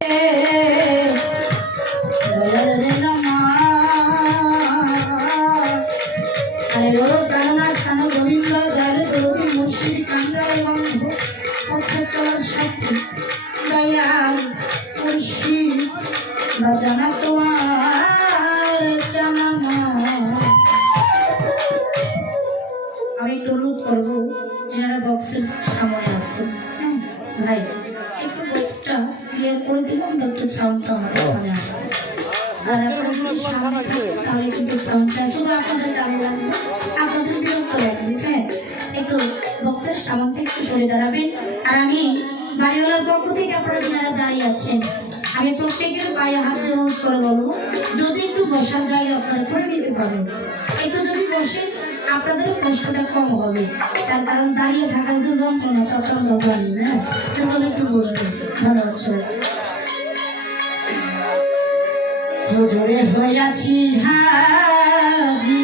জানা সাউন্ডটা শুধু আপনাদের কানে লাগবে আপনাদের বিরক্ত লাগবে হ্যাঁ একটু বক্সের সামন থেকে একটু সরে দাঁড়াবেন আর আমি বাড়িওয়ালার পক্ষ থেকে আপনারা যারা দাঁড়িয়ে আছেন আমি প্রত্যেকের পায়ে হাত অনুরোধ করে বলব যদি একটু বসার জায়গা আপনারা করে নিতে পারেন একটু যদি বসেন আপনাদেরও কষ্টটা কম হবে তার কারণ দাঁড়িয়ে থাকার যে যন্ত্রণা তা তো আমরা জানি না তাহলে একটু বসবেন ধন্যবাদ সবাই হুজুরে হইয়াছি হাজি।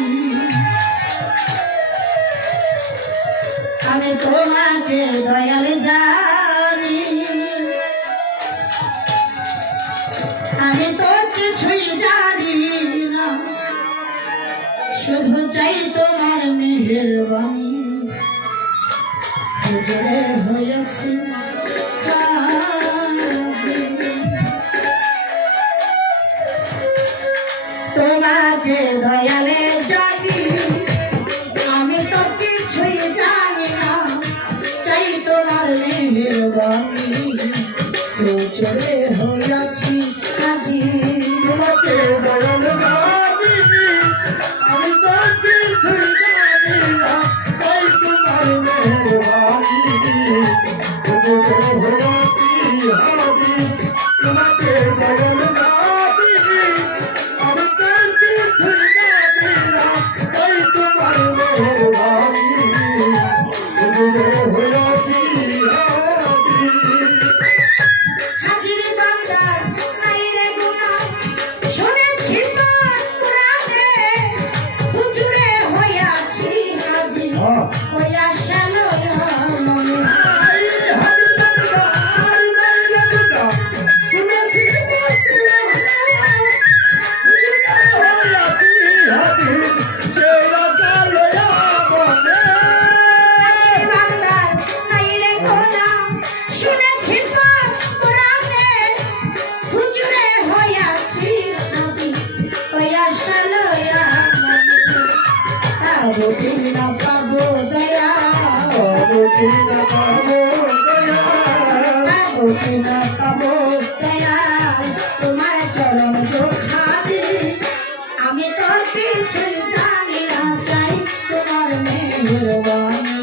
আমি তোমাকে দয়ালে জানি। আমি তো কিছুই জানি না। শুধু চাই তোমার মেহেরবানি। হুজুরে হইয়াছি হাজি। তোমাকে দয়ালে আবু দিনা পাবো দয়া আবু দিনা দয়া, তোমার চরণ দুখানি আমি তো কিছু জানি না চাই তোমার মেহরবানি।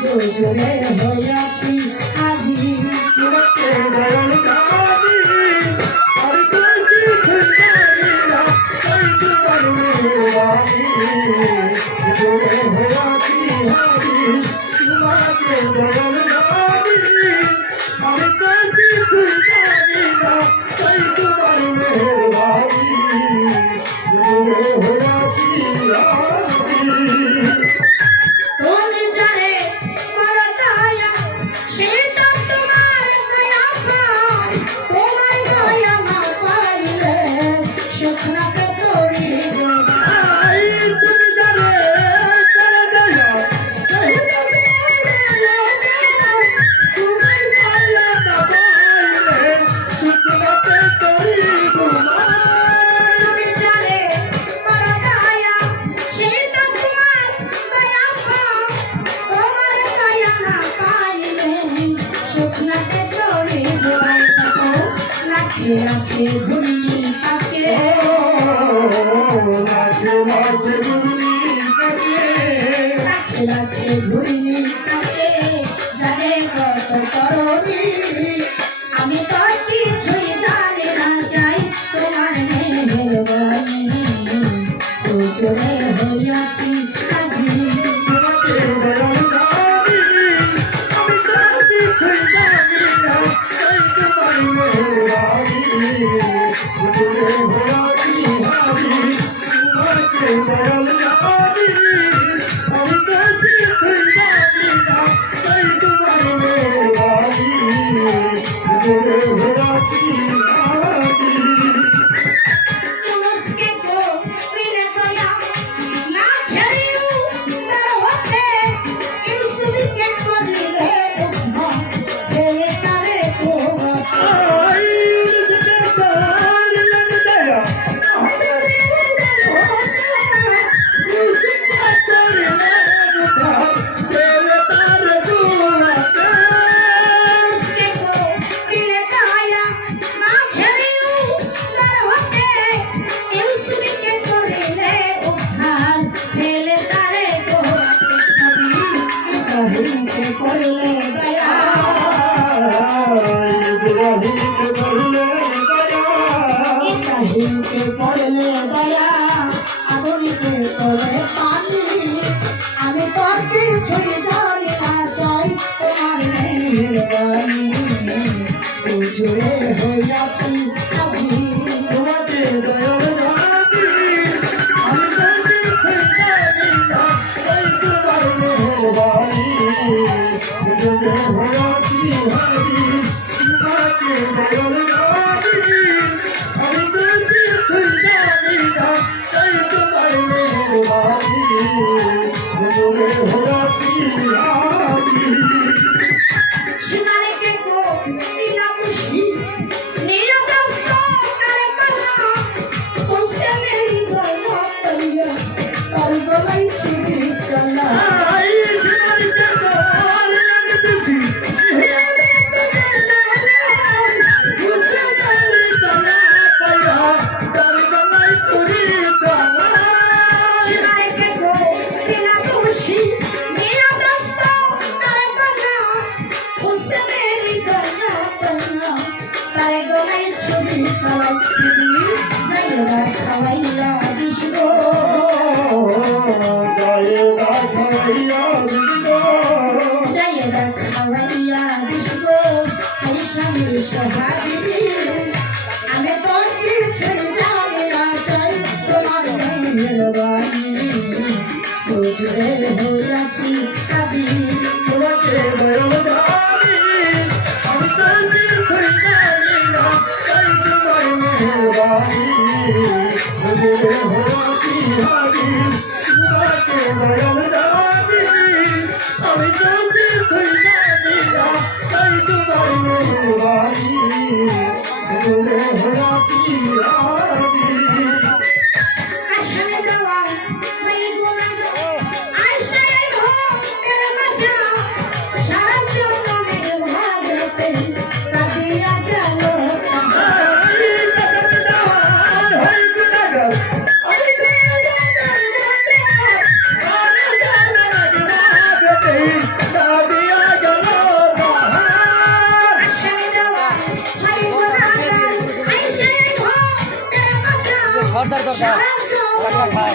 হুজুরে হইয়াছি লাখে ঘুরি তাকে ইব্রাহিমকে করলে দয়া ইব্রাহিমকে করলে দয়া ইব্রাহিমকে করলে দয়া চাই তোমার বিষ্ণু কৃষ্ণ বিষ্ণু খায়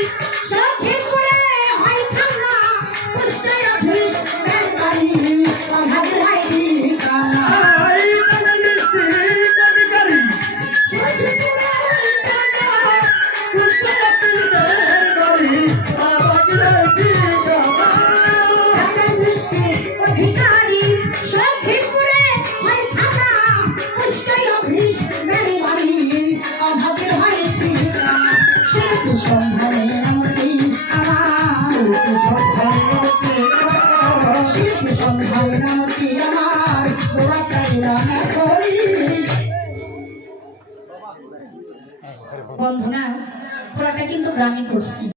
প্রাণী করছি